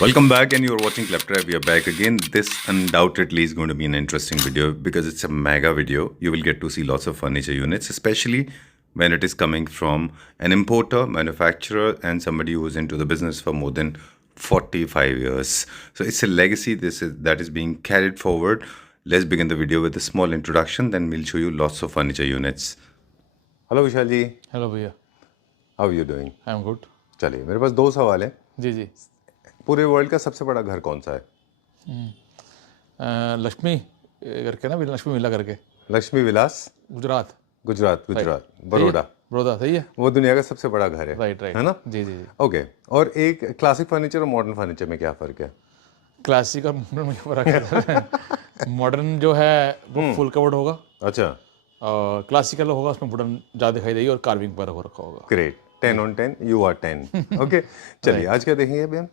Welcome back, and you're watching Kleptrap. We are back again. This undoubtedly is going to be an interesting video because it's a mega video. You will get to see lots of furniture units, especially when it is coming from an importer, manufacturer, and somebody who is into the business for more than 45 years. So it's a legacy that is being carried forward. Let's begin the video with a small introduction, then we'll show you lots of furniture units. Hello Vishal ji. Hello भैया, How are you doing? I am good. चलिए, मेरे पास दो सवाल हैं। जी जी। पूरे world का सबसे बड़ा घर कौन सा है? लक्ष्मी करके ना, लक्ष्मी विला करके, लक्ष्मी विलास, गुजरात। गुजरात, बड़ौदा। बड़ौदा सही है। वो दुनिया का सबसे बड़ा घर है। राइट राइट, है ना? जी जी जी। ओके, और एक क्लासिक फर्नीचर और मॉडर्न फर्नीचर में क्या फ़र्क है? क्लासिक और मॉडर्न में क्या फर्क है? मॉडर्न जो है वो फुल कवर्ड होगा, अच्छा, और क्लासिकल होगा उसमें वुडन ज़्यादा दिखाई देगी और कार्विंग पर हो रखा होगा। Great, 10 on 10, you are 10। Okay, चलिए आज क्या देखेंगे अभी हम?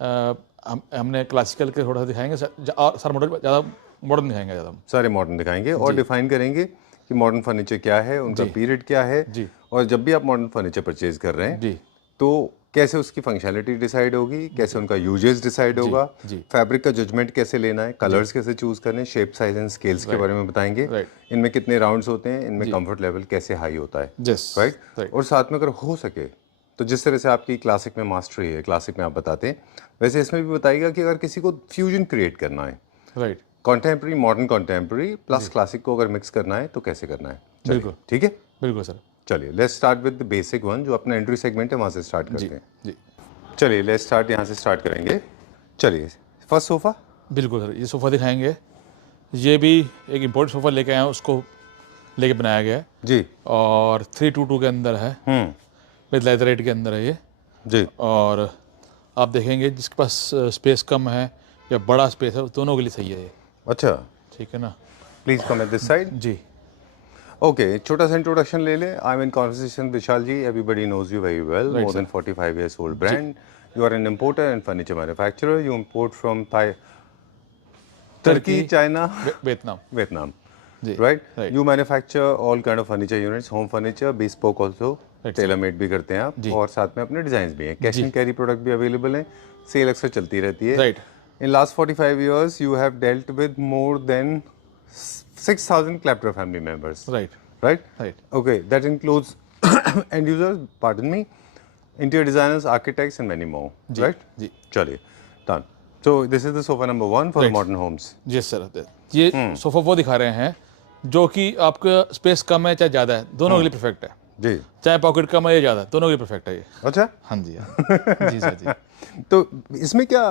हमने क्लासिकल के थोड़ा सा दिखाएंगे, और सारा मॉडल ज़्यादा मॉडर्न दिखाएंगे ज़्यादा। सारे मॉडर्न दिखाएंगे और डिफाइन करेंगे कि मॉडर्न फर्नीचर क्या है, उनका पीरियड क्या है, जी। और जब भी आप मॉडर्न फर्नीचर परचेज कर रहे हैं जी तो कैसे उसकी फंक्शनैलिटी डिसाइड होगी, कैसे उनका यूजेस डिसाइड होगा, जी। फैब्रिक का जजमेंट कैसे लेना है, कलर्स कैसे चूज करने, शेप साइज एंड स्केल्स के बारे में बताएंगे, राइट। इनमें कितने राउंड्स होते हैं, इनमें कंफर्ट लेवल कैसे हाई होता है, यस राइट। और साथ में अगर हो सके तो जिस तरह से आपकी क्लासिक में मास्टरी है, क्लासिक में आप बताते हैं, वैसे इसमें भी बताइएगा कि अगर किसी को फ्यूजन क्रिएट करना है, right, contemporary modern contemporary plus classic को अगर मिक्स करना है तो कैसे करना है? बिल्कुल ठीक है, बिल्कुल सर। चलिए let's start with the basic one, जो अपना एंट्री सेगमेंट है वहाँ से स्टार्ट करते हैं। जी, चलिए लेट्स स्टार्ट, यहाँ से स्टार्ट करेंगे। चलिए फर्स्ट सोफ़ा। बिल्कुल सर, ये सोफ़ा दिखाएंगे। ये भी एक इम्पोर्ट सोफ़ा लेके आए हैं, उसको लेके बनाया गया है जी, और 322 के अंदर है, विद लेदरेट के अंदर है ये जी। और आप देखेंगे जिसके पास स्पेस कम है या बड़ा स्पेस है, दोनों के लिए सही है ये। अच्छा, ठीक है ना? Please come at this side. जी ओके, छोटा सा इंट्रोडक्शन ले ले। I am in conversation Vishal ji, everybody knows you very well, more than 45 years old brand. You are an importer and furniture manufacturer. You import from Turkey, China, Vietnam. Vietnam. जी, Right? right. You manufacture all kind of furniture units, home furniture, bespoke also, tailor made भी करते हैं आप, और साथ में अपने design भी हैं, कैश एंड कैरी प्रोडक्ट भी अवेलेबल हैं, सेल अक्सर चलती रहती है। Right. In last 45 years you have dealt with more than 6,000 Kleptra family members. Right Right? Right. Okay, that includes end users, pardon me, interior designers, architects and many more. Right? जी चलिए, done. So this is the sofa number 1 for modern homes. जी sir, ये sofa वो दिखा रहे हैं जो कि आपका स्पेस कम है चाहे ज़्यादा है, दोनों के लिए परफेक्ट है। जी, चाहे पॉकेट कम है या ज़्यादा, दोनों के लिए परफेक्ट है ये। अच्छा। हाँ जी, हाँ जी सर जी। तो इसमें क्या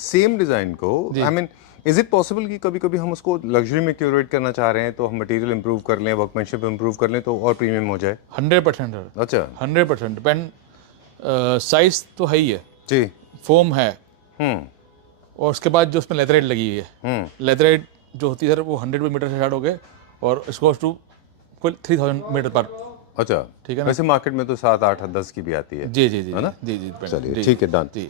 सेम डिज़ाइन को, I mean is it possible कि कभी कभी हम उसको लग्जरी में क्यूरेट करना चाह रहे हैं तो हम मटेरियल इंप्रूव कर लें, वर्कमैनशिप इंप्रूव कर लें तो और प्रीमियम हो जाए? 100% सर, अच्छा, 100%। डिपेंड, साइज तो है ही है, जी, फोम है, हम्म, और उसके बाद जो उसमें लेदरेट लगी हुई है, लेदरेट जो होती है सर वो 100 मीटर से स्टार्ट हो गए और इसको टू 3000 मीटर पर। अच्छा, ठीक है ना? वैसे मार्केट में तो 7, 8, 10 की भी आती है। जी जी जी, है ना? जी जी depend, चलिए जी, ठीक है, डन। जी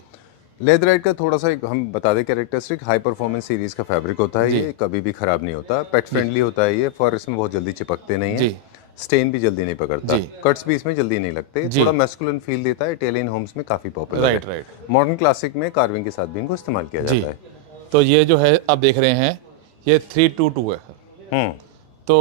लेदराइट का थोड़ा सा हम बता दें कैरेक्टरिस्टिक, हाई परफॉर्मेंस सीरीज का फैब्रिक होता है, ये कभी भी खराब नहीं होता, पेट फ्रेंडली होता है ये, फर इसमें बहुत जल्दी चिपकते नहीं है, जी स्टेन भी जल्दी नहीं पकड़ता, कट्स भी इसमें जल्दी नहीं लगते, थोड़ा मैस्कुलिन फील देता है, इटालियन होम्स में काफी पॉपुलर है। Right right. मॉडर्न क्लासिक में कार्विंग के साथ भी इनको इस्तेमाल किया जी, जाता है। तो ये जो है आप देख रहे हैं ये 322 है। तो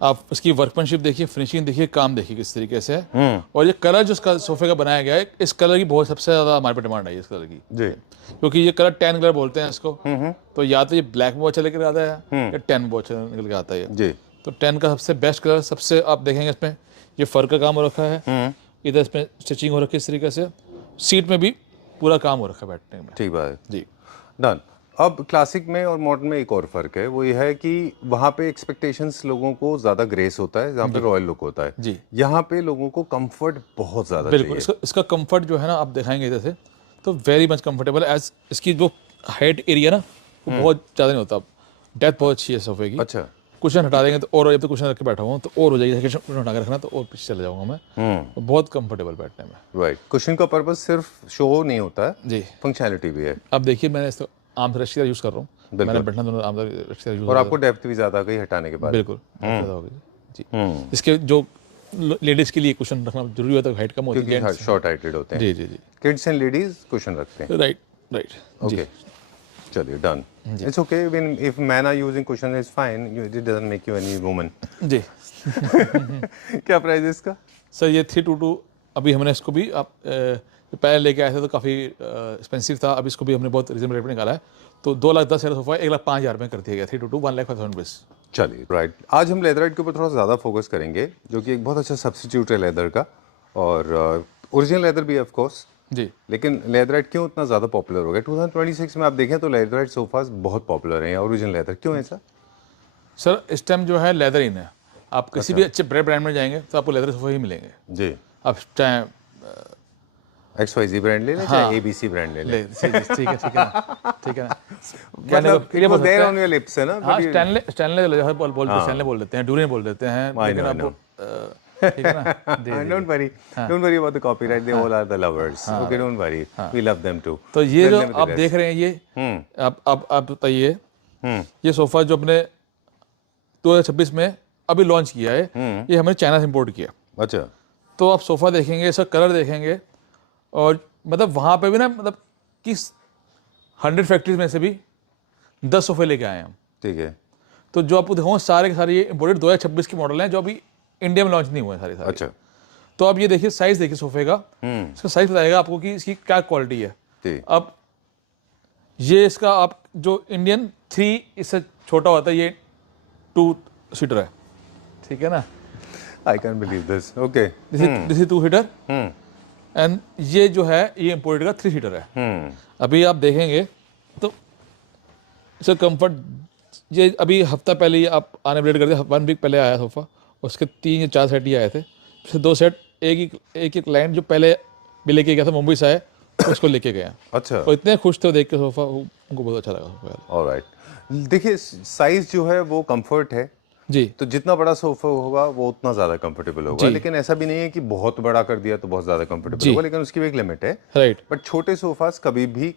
आप इसकी वर्कमैनशिप देखिए, फिनिशिंग देखिए, काम देखिए किस तरीके से है। और ये कलर जो इसका सोफे का बनाया गया है, इस कलर की बहुत सबसे ज़्यादा हमारे पे डिमांड है इस कलर की, जी, क्योंकि ये कलर टैन कलर बोलते हैं इसको। तो या तो ये ब्लैक में बहुत अच्छा लेकर आता है या टैन बहुत अच्छा निकल के आता है। जी, तो टैन का सबसे बेस्ट कलर, सबसे आप देखेंगे इसमें ये फर का काम हो रखा है, इधर इसमें स्टिचिंग हो रखी है इस तरीके से, सीट में भी पूरा काम हो रखा है बैठने में। ठीक बात है, जी, डन। अब क्लासिक में और मॉडर्न में एक और फर्क है, वो ये है कि वहाँ पे एक्सपेक्टेशंस लोगों को ज़्यादा ग्रेस होता है, जहाँ पे रॉयल लुक होता है। जी, यहाँ पे लोगों को कंफर्ट बहुत ज़्यादा बिल्कुल। चाहिए। इसका कंफर्ट जो है ना, आप दिखाएंगे इधर से, तो वेरी मच कंफर्टेबल। एज इसकी जो हाइट एरिया ना वो बहुत ज़्यादा नहीं होता, डेप्थ बहुत अच्छी है सोफे की। अच्छा, कुशन हटा देंगे तो और, जब तो कुशन रख के बैठा हुआ हूँ तो और हो जाएगी, कुशन हटा के रखना तो और पीछे चले जाऊँगा मैं। तो बहुत कंफर्टेबल बैठने में। राइट। कुशन का पर्पस सिर्फ शो नहीं होता है, जी, फंक्शनैलिटी भी है। अब देखिए मैंने इसको आम रस्सी का यूज़ कर रहा हूँ, मैंने बैठना दोनों आम रस्सी का यूज़। और आपको डेप्थ भी ज़्यादा गई हटाने के बाद। बिल्कुल ज़्यादा हो गई जी। इसके जो लेडीज़ के लिए कुशन रखना जरूरी होता है, हाइट कम होती है क्योंकि gents- शॉर्ट हाइटेड होते हैं। जी जी जी, किड्स एंड लेडीज कुशन रखते हैं। राइट राइट ओके, चलिए done. It's okay, even if man are using cushion is fine, it doesn't make you any woman. जी। क्या प्राइस है इसका? सर ये 322 अभी हमने इसको भी आप पहले लेके आए थे तो काफ़ी एक्सपेंसिव था, अब इसको भी हमने बहुत रिजनेबल रेट में निकाला है, तो 2,10,000 सोफा 1,05,000 में कर दिया गया। 322 1,05,000 रुपीज़। चलिए राइट, आज हम लेदराइट के ऊपर थोड़ा ज़्यादा फोकस करेंगे, जो कि एक बहुत अच्छा सब्स्टिट्यूट है लेदर का, और ओरिजिनल लेदर भी है ऑफ कोर्स। जी लेकिन लेदराइट क्यों इतना ज़्यादा पॉपुलर हो गया? 2026 में आप देखें तो लेदराइट सोफाज बहुत पॉपुलर हैं, ओरिजिनल लेदर क्यों है सर? सर इस टाइम जो है लेदर इन है, आप किसी भी अच्छे बड़े ब्रांड में जाएंगे तो आपको लेदर सोफा ही मिलेंगे। जी, आप चाहे XYZ ब्रांड ले लें, चाहे ABC ब्रांड ले लें, ठीक है ठीक है ठीक है ना, मतलब ये बोल वो सकते देयर हैं। ऑन योर लिप्स है ना, हाँ but you- Stanley Stanley Stanley बोल देते हैं, डूरियन बोल देते हैं, लेकिन I आपको know. ठीक है ना। जी, जी। don't worry about the copyright, they all are the lovers. Okay, don't worry, we love them too. तो ये Well, जो आप nevertheless. देख रहे हैं ये आप बताइए, हम्म, ये सोफा जो अपने 2026 में अभी लॉन्च किया है, ये हमने चाइना से इम्पोर्ट किया। अच्छा, तो आप सोफ़ा देखेंगे, इसका कलर देखेंगे, और मतलब वहाँ पे भी ना, मतलब कि 100 फैक्ट्रीज में से भी 10 सोफे लेके आए हैं हम। ठीक है, तो जो आपको दिखाऊँ सारे के सारे ये इम्पोर्टेड 2026 के मॉडल हैं जो अभी इंडिया में लॉन्च नहीं हुए हैं सारे सारे। अच्छा, तो आप ये देखिए, साइज़ देखिए सोफे का, इसका साइज़ बताएगा आपको कि इसकी क्या क्वालिटी है। ठीक, अब ये इसका आप जो इंडियन 3 इससे छोटा होता है, ये 2 सीटर है, ठीक है ना। I can't believe this. Okay. This is 2 seater, and ये जो है ये इम्पोर्टेड का 3 सीटर है। अभी आप देखेंगे तो इसका कंफर्ट, ये अभी हफ्ता पहले ही आप आने अपडेट कर दिया, 1 वीक पहले आया सोफ़ा, उसके 3 या 4 सेट ही आए थे, फिर 2 सेट एक क्लाइंट जो पहले भी लेके गया था मुंबई से आए, उसको लेके गया, अच्छा, और इतने खुश थे वो देख के सोफ़ा, उनको बहुत अच्छा लगा सोफ़ा। ऑलराइट। देखिए, साइज जो है वो कंफर्ट है, जी तो जितना बड़ा सोफा होगा वो उतना ज़्यादा कंफर्टेबल होगा, जी। लेकिन ऐसा भी नहीं है कि बहुत बड़ा कर दिया तो बहुत ज़्यादा कंफर्टेबल जी। होगा, लेकिन उसकी भी एक लिमिट है। राइट बट छोटे सोफास कभी भी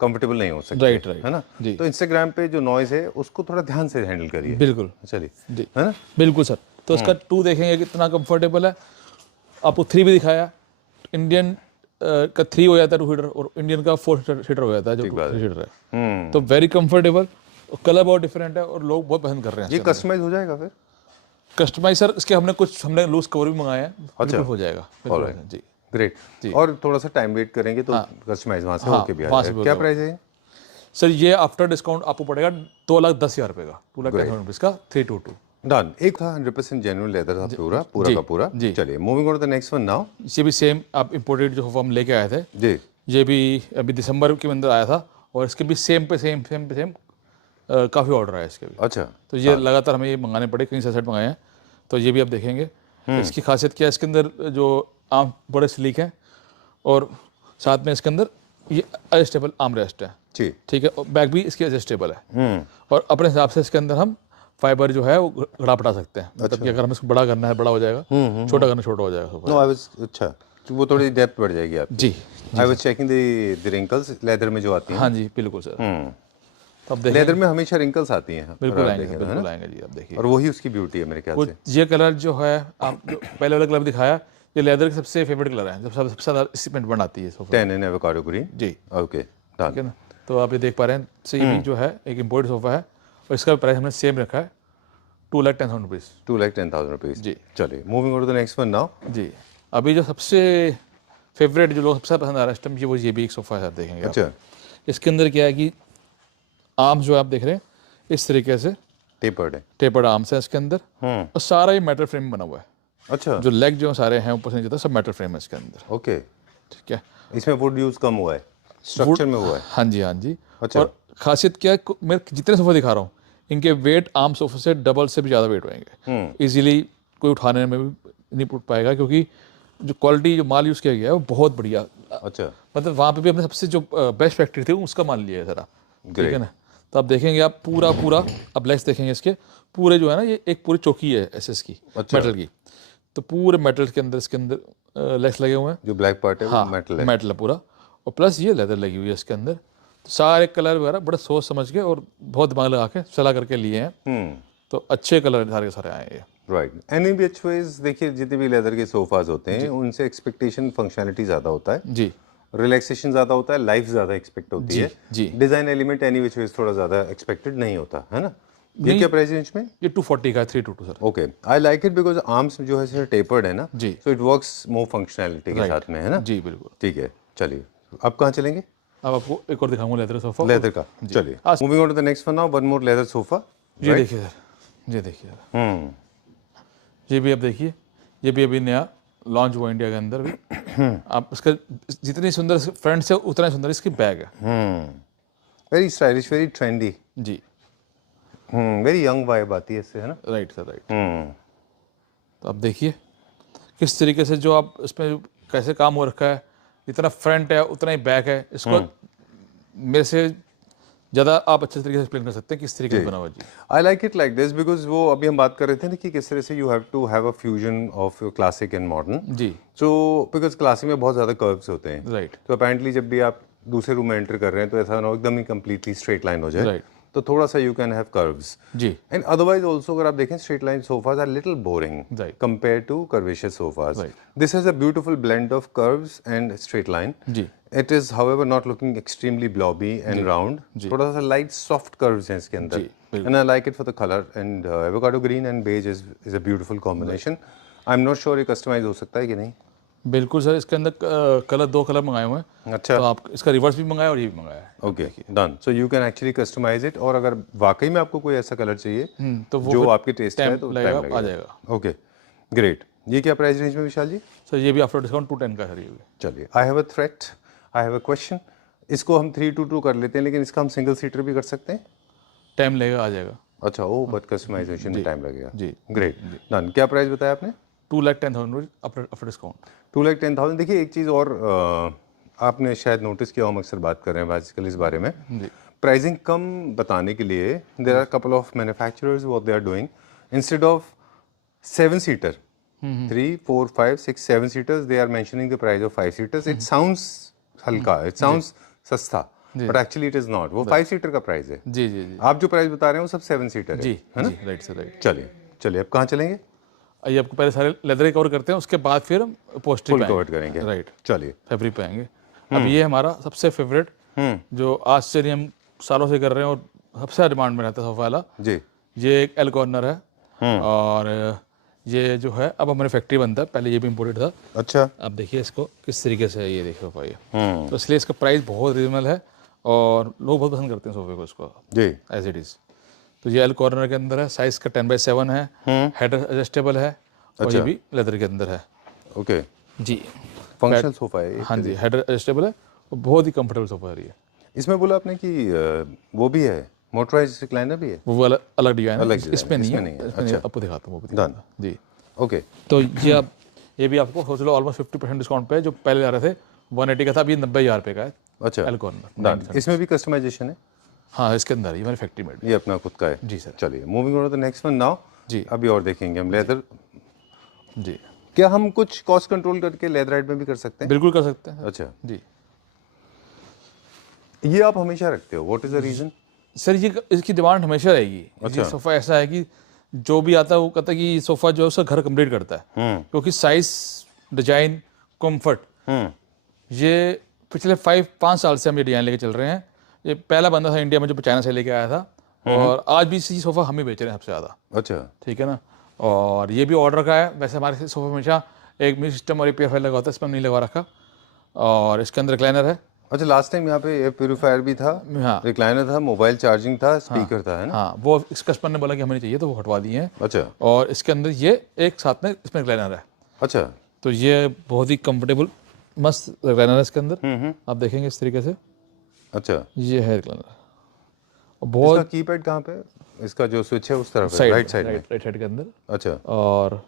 कंफर्टेबल नहीं हो सकते, राइट राइट है ना। जी। तो इंस्टाग्राम पे जो नॉइज है उसको थोड़ा ध्यान से हैंडल करिए। बिल्कुल चलिए, जी, है ना। बिल्कुल सर। तो इसका 2 देखेंगे कितना कंफर्टेबल है, आपको 3 भी दिखाया, इंडियन का 3 हो जाता है 2 सीटर, और इंडियन का 4 सीटर हो जाता है जो 3 सीटर है। तो वेरी कंफर्टेबल, कलर बहुत डिफरेंट है और लोग बहुत पसंद कर रहे हैं। ये कस्टमाइज हो जाएगा फिर? कस्टमाइज सर इसके हमने लूज कवर भी मंगाए हैं, बिल्कुल हो जाएगा, बिल्कुल Alright. जी। ग्रेट। और थोड़ा सा टाइम वेट करेंगे तो कस्टमाइज वहाँ से होके भी आ वहाँ से जाएगा। भी क्या होगा। प्राइस है? सर ये आफ्टर डिस्काउंट आपको पड़ेगा 2,10,000 रुपये का, 2,10,000 रुपीज़ का 322। डन। एक था 100% जेन्युइन लेदर था, पूरा जी, का पूरा। जी। चलिए, moving on to the next one now. ये भी सेम आप इम्पोर्टेड जो हम लेके आए थे, जी, ये भी अभी दिसंबर के अंदर आया था, और इसके भी सेम काफ़ी ऑर्डर आया इसके भी। अच्छा, तो ये लगातार हमें ये मंगाने पड़े, कई सेट मंगाए हैं, तो ये भी आप देखेंगे। इसकी खासियत क्या है, इसके अंदर जो आर्म बड़े स्लीक हैं, और साथ में इसके अंदर ये एडजस्टेबल आर्म रेस्ट है, जी, ठीक है, और बैक भी इसकी एडजस्टेबल है, और अपने हिसाब से इसके अंदर हम फाइबर जो है वो घड़ा पटा सकते हैं, मतलब कि अगर हमें इसको बड़ा करना है बड़ा हो जाएगा, छोटा करना छोटा हो जाएगा सोफा। नो आई वाज, अच्छा, तो वो थोड़ी डेप्थ बढ़ जाएगी आपकी। जी, I was checking the wrinkles leather में जो आती हैं। हाँ जी, बिल्कुल सर। तो आप देखिए, लेदर में हमेशा रिंकल्स आती हैं, बिल्कुल अगर आप आएंगे, देखें तो, है बिल्कुल ना? आएंगे जी, आप देखिए। और वही उसकी ब्यूटी है मेरे ख्याल वो से। ये कलर जो है, आप जो पहले वाला कलर दिखाया, ये लेदर का सबसे फेवरेट कलर है, जब सबसे ज़्यादा सीमेंट बनाती है सोफा। 10 इन एवोकाडो ग्रीन। जी, ओके, ठीक है ना। तो आप ये देख पा रहे हैं, से ये भी जो है एक इम्पोर्टेड सोफा है, और इसका प्राइस हमने सेम रखा है, 2,10,000 रुपीज़। 2,10,000 रुपीज़। जी। चलिए, moving on to the next one now. जी, अभी जो सबसे फेवरेट जो लोग सबसे पसंद आ रहा है इस टाइम, ये भी एक सोफ़ा है, आप देखेंगे आप। अच्छा, इसके अंदर क्या है कि आर्म्स जो आप देख रहे हैं इस तरीके से टेपर्ड है। टेपर्ड आर्म्स है इसके अंदर, और सारा ये मेटल फ्रेम बना हुआ है, अच्छा, जो लेग जो सारे हैं ऊपर से नीचे तक सब मेटल फ्रेम है इसके अंदर, ओके। ठीक है। इसमें वुड यूज कम हुआ है, स्ट्रक्चर में हुआ है। हाँ जी, हाँ जी। अच्छा। और खासियत क्या है, मैं जितने सोफे दिखा रहा हूँ, इनके वेट आम सोफे से डबल से भी ज़्यादा वेट होंगे, इजीली कोई उठाने में भी नहीं उठ पाएगा, क्योंकि जो क्वालिटी जो माल यूज़ किया गया है वो बहुत बढ़िया, अच्छा, मतलब वहाँ पे भी हमने सबसे जो बेस्ट फैक्ट्री थी उसका माल लिया है सारा, ठीक है Great. ना। तो आप देखेंगे, आप पूरा अब लेग्स देखेंगे इसके पूरे जो है ना, ये एक पूरी चौकी है एसएस की, अच्छा। मेटल की, तो पूरे मेटल के अंदर इसके अंदर लेग्स लगे हुए हैं। जो ब्लैक पार्ट है वो हाँ, मेटल है। मेटल है पूरा, और प्लस ये लेदर लगी हुई है इसके अंदर। तो सारे कलर वगैरह बड़े सोच समझ के और बहुत दिमाग लगा के सलाह करके लिए हैं। तो अच्छे कलर सारे के सारे आए हैं। राइट। एनी विच वेज देखिए, जितने भी लेदर के सोफाज होते हैं उनसे एक्सपेक्टेशन फंक्शनलिटी ज़्यादा होता है, जी रिलैक्सेशन ज़्यादा होता है, लाइफ ज़्यादा एक्सपेक्ट होती जी है। जी। Design element any which ways थोड़ा ज़्यादा एक्सपेक्टेड नहीं होता है ना। ये नहीं, क्या प्राइस रेंज में? ये 240 का है, 322 sir. Okay, I like it because arms जो है टेपर्ड है ना, जी so it works more functionality के राइट, साथ में, है ना। जी बिल्कुल। ठीक है, चलिए अब कहाँ चलेंगे? अब आपको एक और दिखाऊंगा लेदर सोफा। लेदर का, जी। चलिए आज moving on to the next one now, one more leather sofa. ये देखिए सर, ये देखिए सर, ये भी अब देखिए, ये भी अभी नया लॉन्च हुआ इंडिया के अंदर भी। आप इसका जितनी सुंदर फ्रंट से उतना ही सुंदर इसकी बैग है। वेरी स्टाइलिश, वेरी ट्रेंडी, जी वेरी यंग वाइब आती है इससे, है ना। Right sir right. तो आप देखिए किस तरीके से जो आप इसमें कैसे काम हो रखा है, जितना फ्रंट है उतना ही बैक है। इसको मेरे से ज़्यादा आप अच्छे तरीके से एक्सप्लेन कर सकते हैं किस तरीके से बना हुआ। जी I like it like this because वो अभी हम बात कर रहे थे ना कि किस तरह से you have to have a fusion of classic and modern. जी सो बिकॉज क्लासिक में बहुत ज़्यादा कर्व्स होते हैं, राइट तो अपेरेंटली जब भी आप दूसरे रूम में एंटर कर रहे हैं तो ऐसा ना हो एकदम ही कंप्लीटली स्ट्रेट लाइन हो जाए, राइट तो थोड़ा सा यू कैन हैव कर्व्स। जी एंड अदरवाइज ऑल्सो अगर आप देखें straight line sofas are little boring Right. Compare to curvaceous sofas. Right. This is a beautiful blend of curves and straight line. जी it is however not looking extremely blobby and round, थोड़ा सा light soft curves हैं इसके अंदर, जी, बिल्कुल। And I like it for the colour. And avocado green and beige is a beautiful combination. I am not sure ये customise हो सकता है कि नहीं। बिल्कुल सर, इसके अंदर कलर 2 कलर मंगाए हुए हैं। अच्छा, तो आप इसका रिवर्स भी मंगाया और ये भी मंगाया है। Okay done. So you can actually customise it, और अगर वाकई में आपको कोई ऐसा कलर चाहिए तो वो जो फिर आपके टेस्ट का है तो लगेगा, टाइम आ लगेगा। जाएगा। Okay great. ये क्या प्राइस रेंज में विशाल जी? सर ये भी आफ्टर डिस्काउंट 210 का है सर ये भी। चलिए, I have a threat, I have a question. इसको हम 322 कर लेते हैं, लेकिन इसका हम सिंगल सीटर भी कर सकते हैं? टाइम लगेगा, आ जाएगा। अच्छा, ओ बट कस्टमाइजेशन में टाइम लगेगा। जी ग्रेट डन। क्या प्राइस बताया आपने? 2,10,000 आफ्टर डिस्काउंट। 2,10,000। देखिए एक चीज़ और आपने शायद नोटिस किया, हम अक्सर बात कर रहे हैं आजकल इस बारे में, जी प्राइसिंग कम बताने के लिए there are couple of manufacturers what they are doing, instead of 7 seater 3 4 5 6 7 seaters they are mentioning the price of 5 seaters. It sounds हल्का, इट साउंड्स सस्ता, but actually it is not. वो 5 सीटर का price है। जी जी जी आप जो price बता रहे हैं वो सब 7 सीटर है, जी है ना। जी राइट सर राइट। चलिए चलिए, अब कहाँ चलेंगे? आइए आपको पहले सारे लेदर कवर करते हैं, उसके बाद फिर पोस्ट्री फुल पे कवर करेंगे। राइट चलिए। फैब्रिक पे आएंगे। अब ये हमारा सबसे फेवरेट जो आज से नहीं हम सालों से कर रहे हैं और सबसे डिमांड में रहता है सोफा वाला, जी ये एक एल कॉर्नर है। और ये जो है अब हमारे फैक्ट्री बनता है, पहले ये भी इम्पोर्टेड था। अच्छा, आप देखिए इसको किस तरीके से है, ये देखो भाई। तो इसलिए इसका प्राइस बहुत रीजनेबल है और लोग बहुत पसंद करते हैं सोफे को इसको जी एज इट इज़। तो ये एल कॉर्नर के अंदर है, साइज़ का 10x7 है, हेड एडजस्टेबल है और ये भी लेदर के अंदर है। ओके, जी फंक्शनल सोफा है ये। हाँ जी, हेड एडजस्टेबल है और बहुत ही कंफर्टेबल सोफा है ये। इसमें बोला आपने कि वो भी है, मोटराइज रिक्लाइनर भी है? वो अलग अलग डिजाइन है, अलग design इसमें नहीं इसमें है, नहीं है। इसमें नहीं है। अच्छा। आपको दिखाता हूँ, वो भी Done. दिखाता हूँ। जी ओके तो ये अब ये भी आपको सोच लो ऑलमोस्ट 50% डिस्काउंट पे है। जो पहले आ रहे थे 180 का था, अब ये 90,000 रुपये का है अच्छा एल कॉर्नर। डन। इसमें भी कस्टमाइजेशन है? हाँ इसके अंदर ये हमारी फैक्ट्री मेड। ये अपना खुद का है? जी सर। चलिए moving on to the next one now. जी अभी और देखेंगे हम लेदर। जी क्या हम कुछ कॉस्ट कंट्रोल करके लेदर राइड में भी कर सकते हैं? बिल्कुल कर सकते हैं अच्छा, जी। ये आप हमेशा रखते हो, what is the reason? Sir ये इसकी डिमांड हमेशा रहेगी। ये सोफ़ा ऐसा है कि जो भी आता है वो कहता है कि सोफ़ा जो है उसका घर कंप्लीट करता है, क्योंकि साइज, डिजाइन, कंफर्ट, ये पिछले 5 साल से हम ये डिजाइन लेके चल रहे हैं। ये पहला बंदा था इंडिया में जो चाइना से लेके आया था, और आज भी इसी सोफ़ा हम ही बेच रहे हैं सबसे ज़्यादा। अच्छा, ठीक है ना। और ये भी ऑर्डर का है। वैसे हमारे सोफ़े हमेशा एक म्यूजिक सिस्टम और APFL लगा होता है, इसमें नहीं लगा रखा। और इसके अंदर रिक्लाइनर है। अच्छा, लास्ट टाइम यहाँ पे एयर प्यूरीफायर भी था, हाँ रिक्लाइनर था, मोबाइल चार्जिंग था, स्पीकर था, है ना? हाँ, वो इस कस्टमर ने बोला कि हमें नहीं चाहिए तो वो हटवा दिए हैं। अच्छा और इसके अंदर ये एक साथ में इसमें रिक्लाइनर है। अच्छा, तो ये बहुत ही कंफर्टेबल मस्त रिक्लाइनर है इसके अंदर। आप देखेंगे इस तरीके से, अच्छा। ये है रिक्लाइनर। और इसका बहुत कीपैड कहाँ पे? इसका जो स्विच है उस तरफ है, साइड राइट साइड में? राइट साइड के अंदर। अच्छा और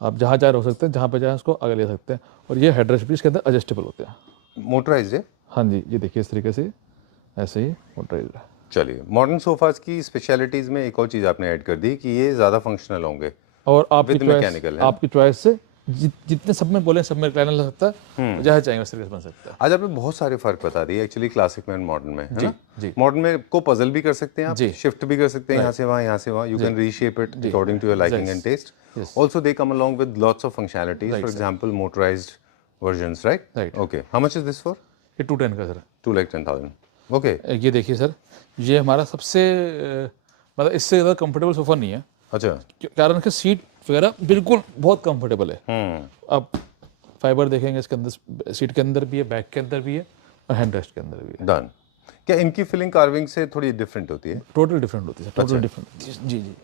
आप जहाँ चाहे रख सकते हैं, जहाँ पे चाहे उसको आगे ले सकते हैं। और ये हेडरेस्ट भी इसके अंदर एडजस्टेबल होते हैं। मोटराइज्ड है? हाँ जी, ये देखिए इस तरीके से ऐसे ही मोटराइज्ड है। चलिए, मॉडर्न सोफाज की स्पेशलिटीज़ में एक और चीज़ आपने ऐड कर दी कि ये ज़्यादा फंक्शनल होंगे और आपकी With चॉइस, mechanical है। आपकी चॉइस से जितने सब में बोले सब में रिक्लाइनर लग सकता है, जहाँ चाहेंगे उस तरीके से बन सकता है। आज आपने बहुत सारे फर्क बता दिए एक्चुअली क्लासिक में और मॉडर्न में, है ना? जी। मॉडर्न में को पजल भी कर सकते हैं आप, जी। शिफ्ट भी कर सकते हैं यहाँ से वहाँ, यहाँ से वहाँ, you can reshape it according to your liking and taste. Also they come along with lots of functionalities, for example motorised versions, right? Okay, how much is this for? ये 210 का सर। 2,10,000। ओके, ये देखिए sir, ये हमारा सबसे मतलब इससे ज़्यादा कंफर्टेबल सोफा नहीं है, अच्छा। कारण कि सीट वगैरह बिल्कुल बहुत कंफर्टेबल है। अब फाइबर देखेंगे इसके अंदर, सीट के अंदर भी है, बैक के अंदर भी है और हैंड रेस्ट के अंदर भी है। डन। क्या इनकी फिलिंग कार्विंग से थोड़ी डिफरेंट होती है? टोटल डिफरेंट होती है, टोटल डिफरेंट। जी जी,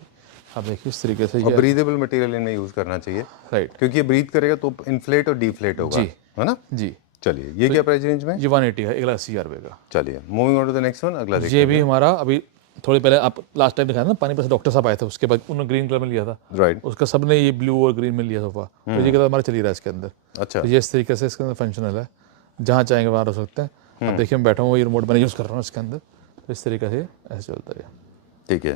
आप देखिए इस तरीके से और ब्रीदेबल मटेरियल इनमें यूज करना चाहिए, राइट, क्योंकि ये ब्रीथ करेगा तो इन्फ्लेट और डिफ्लेट होगा, जी। है ना? जी। चलिए, ये क्या प्राइस रेंज में? ये 180 है, 1,80,000 रुपये का। चलिए, moving on to the next one, अगला देखिए। ये भी हमारा अभी थोड़ी पहले आप लास्ट टाइम दिखाया ना, पानी पर डॉक्टर साहब आए थे, उसके बाद उन्होंने ग्रीन कलर में लिया था, राइट। उसका सबने ये ब्लू और ग्रीन में लिया सोफा, तो ये हमारा चली रहा है इसके अंदर। अच्छा, तो ये इस तरीके से इसके अंदर फंक्शनल है, जहाँ चाहेंगे वहाँ रख सकते हैं। अब देखिए मैं बैठा हूँ, ये रिमोट मैंने यूज़ कर रहा हूँ इसके अंदर, तो इस तरीके से ऐसे चलता है। ठीक है,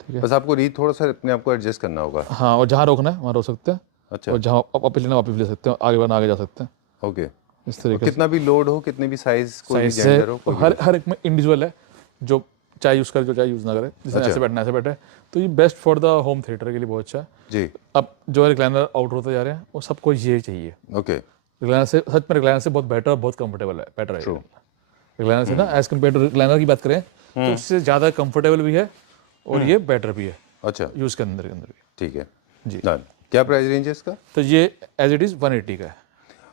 ठीक है। बस आपको रीड थोड़ा सा अपने आप को एडजस्ट करना होगा। हाँ, और जहाँ रोकना है वहाँ रोक सकते हैं, अच्छा, और जहाँ वापस लेना वापस ले सकते हैं, आगे बढ़ना आगे जा सकते हैं, ओके। इस तरीके से। कितना भी लोड हो, कितने भी साइज, कोई भी साइज से जेंडर हो, कोई भी। हर एक में इंडिविजुअल है, जो चाहे यूज़ करे, जो चाहे यूज़ ना करे, जिसने अच्छा। ऐसे बैठना ऐसे बैठे, तो ये best for the home theatre के लिए बहुत अच्छा है। जी, अब जो रिक्लाइनर आउट होते जा रहे हैं वो सबको ये चाहिए। ओके, रिक्लाइनर से सच में रिक्लाइनर से बहुत बेटर, बहुत कंफर्टेबल है, बेटर है True. रिक्लाइनर से ना, एज कम्पेयर टू रिक्लाइनर की बात करें तो उससे ज़्यादा कंफर्टेबल भी है और ये बेटर भी है अच्छा, यूज़ के अंदर भी। ठीक है जी। डन। क्या प्राइस रेंज है इसका? तो ये एज इट इज़ 180 का है।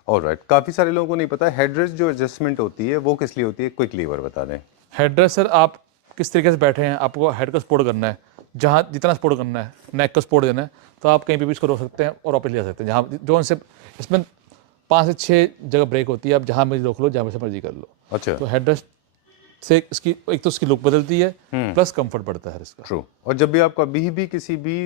ऑलराइट, काफ़ी सारे लोगों को नहीं पता हेडरेस्ट जो एडजस्टमेंट होती है वो किस लिए होती है, क्विकली एक बार बता दें। हेडरेस्ट सर, आप किस तरीके से बैठे हैं, आपको हेड का सपोर्ट करना है, जहाँ जितना सपोर्ट करना है, नेक का सपोर्ट देना है, तो आप कहीं पे भी इसको रोक सकते हैं और वापस ले जा सकते हैं, जहाँ जो उनसे इसमें 5 से 6 जगह ब्रेक होती है, आप जहाँ मर्जी रोक लो, जहाँ से मर्जी कर लो। अच्छा, तो हेडरेस्ट से इसकी एक तो उसकी लुक बदलती है, प्लस कंफर्ट बढ़ता है इसका। ट्रू। और जब भी आप कभी भी किसी भी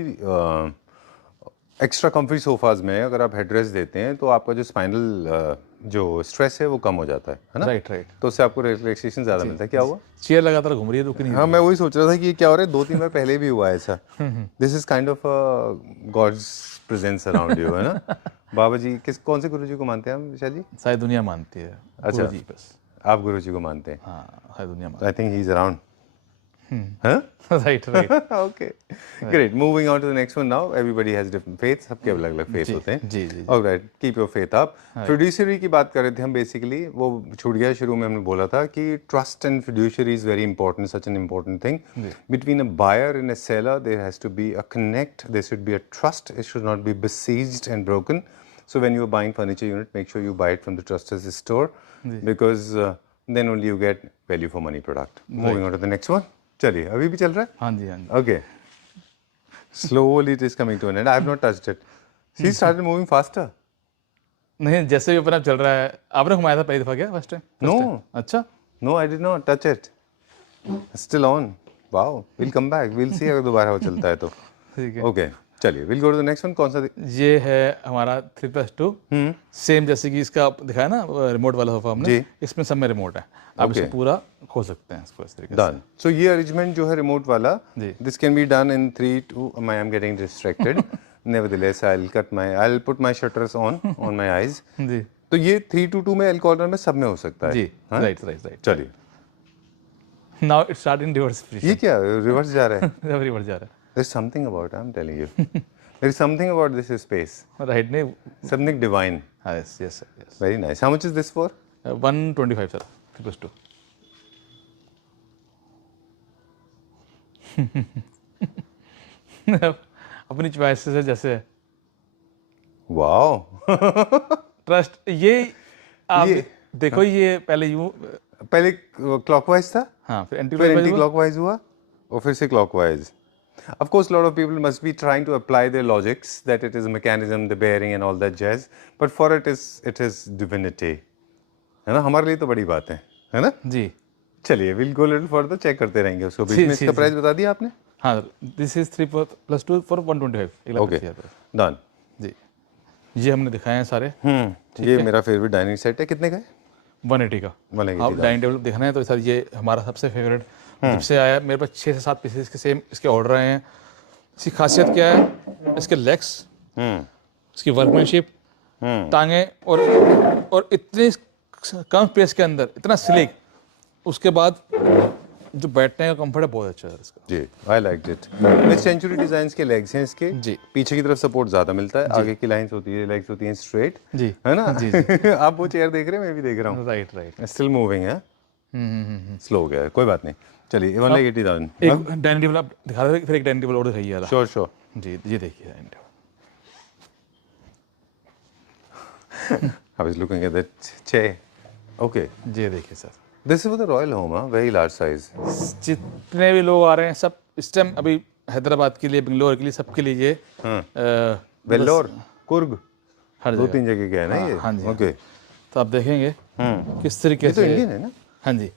एक्स्ट्रा कंफर्ट सोफाज में अगर आप हेडरेस्ट देते हैं तो आपका जो स्पाइनल जो स्ट्रेस है वो कम हो जाता है ना? Right right. तो उससे आपको रिलैक्सेशन ज़्यादा मिलता है। क्या हुआ? चेयर लगातार घूम रही है, रुक नहीं हाँ, मैं वही सोच रहा था कि ये क्या हो रहा है, 2-3 बार पहले भी हुआ है ऐसा। This is kind of God's presence around you, है ना? बाबा जी कौन से गुरु जी को मानते हैं हम विशाल जी? सारी दुनिया मानती है। अच्छा जी, बस आप गुरु जी को मानते हैं? हाँ, सारी दुनिया मानती I think he is around. है। Right right. Okay, great. Moving on to the next one now. Everybody has different faith, सबके अलग अलग फेथ होते हैं। जी जी। Alright, keep your faith up. Fiduciary की बात कर रहे थे हम बेसिकली, वो छूट गया शुरू में, हमने बोला था कि trust and fiduciary is very important, such an important thing between a buyer and a seller. There has to be a connect, there should be a trust, it should not be besieged and broken. So when you are buying furniture unit, make sure you buy it from the trusted store because then only you get value for money product. Moving on to the next one. चलिए, अभी भी चल रहा है? हाँ जी हाँ जी। Okay. Slowly it is coming to an end. I have not touched it. She started moving faster. नहीं, जैसे भी अपना चल रहा है, आपने घुमाया था पहली दफा क्या फर्स्ट टाइम? No. अच्छा, No, I did not touch it. Still on. Wow. We'll come back. We'll see अगर दोबारा वो चलता है तो. ठीक है। Okay. चलिए, we'll go to the next one. कौन सा? ये है हमारा 3+2, सेम जैसे कि इसका दिखाया ना रिमोट वाला सोफा हमने, जी। इसमें सब में रिमोट है, आप Okay. इसको पूरा खोल सकते हैं इसको इस तरीके से। Done. So ये अरेंजमेंट जो है रिमोट वाला, जी। this can be done in 3-2. I am getting distracted. Nevertheless, I'll put my shutters on my eyes. जी तो ये 3-2 में एल कॉर्नर में सब में हो सकता है। जी। हाँ? Right right right. चलिए, now it start in reverse ये क्या रिवर्स जा रहा है? जब रिवर्स जा रहा There's something about, I'm telling you. There's something about this space. है, राइट नहीं, Something divine. हाँ yes yes yes. Very nice. How much is this for? 125 sir, 3+2। अपनी चॉइस से जैसे Wow. ट्रस्ट, ये आप ये- देखो, ये पहले यूं, पहले क्लॉकवाइज था, हाँ फिर एंटी फिर एंटी क्लॉकवाइज हुआ और फिर से clockwise. Of course, a lot of people must be trying to apply their logics that it is a mechanism, the bearing and all that jazz. But for it is divinity. है ना? हमारे लिए तो बड़ी बात है ना? जी चलिए, we'll go little further, check करते रहेंगे उसको. बीच जी, में जी, इसका जी। प्राइस बता दिया आपने? हाँ, this is 3+2 for 125, okay, done. जी। ये हमने दिखाए हैं सारे, ये मेरा फेवरेट डाइनिंग सेट है. कितने का है? 180 का। 180 आप डाइनिंग टेबल देखना है तो सर ये हमारा सबसे फेवरेट, जब से आया मेरे पास 6 से 7 पीसेस के सेम इसके ऑर्डर आए हैं। इसकी खासियत क्या है? इसके लेग्स, इसकी वर्कमैनशिप टांगे और इतनी कम स्पेस के अंदर इतना स्लिक, उसके बाद जो बैठने का कंफर्ट है बहुत अच्छा है इसका। जी, I like it. Mid century designs के लेग्स हैं इसके जी। पीछे की तरफ सपोर्ट ज्यादा मिलता है, आगे की लाइंस होती है, लेग्स होती हैं स्ट्रेट, जी है ना? जी आप वो चेयर देख रहे हैं, मैं भी देख रहा हूँ। Right right. स्टिल मूविंग है, स्लो हो गया है, कोई बात नहीं। चलिए 1,80,000। एक डाइनिंग टेबल आप दिखा रहे थे, फिर एक डाइनिंग टेबल और दिखाइए वाला। Sure sure. जी ये देखिए dining table. I was looking at that chair. Okay. जी देखिए sir, This is for the royal home, huh? Very large size. जितने भी लोग आ रहे हैं सब इस टाइम अभी हैदराबाद के लिए, बेंगलोर के लिए, सबके लिए ये वेल्लोर, कुर्ग, हर दो जगह। तीन जगह के है ना ये? हाँ जी। ओके। तो आप देखेंगे किस तरीके ये तो से। इंडियन है ना? हाँ जी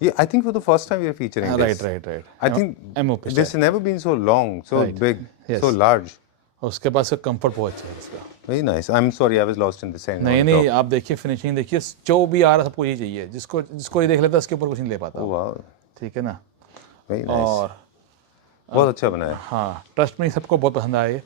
ये I think for the first time we are featuring this. Right right right. I think MOP this has never been so long, so Right. big, Yes. so large. और उसके बाद इसका कंफर्ट बहुत अच्छा है इसका। Very nice. I'm sorry, I was lost in the sand. नहीं नहीं, आप देखिए फिनिशिंग देखिए, जो भी आ रहा है सबको यही चाहिए, जिसको ये देख लेता है उसके ऊपर कुछ नहीं ले पाता। Oh wow. ठीक है ना? Very nice. और बहुत अच्छा बनाया है। हाँ, ट्रस्ट में सबको बहुत पसंद आया ये।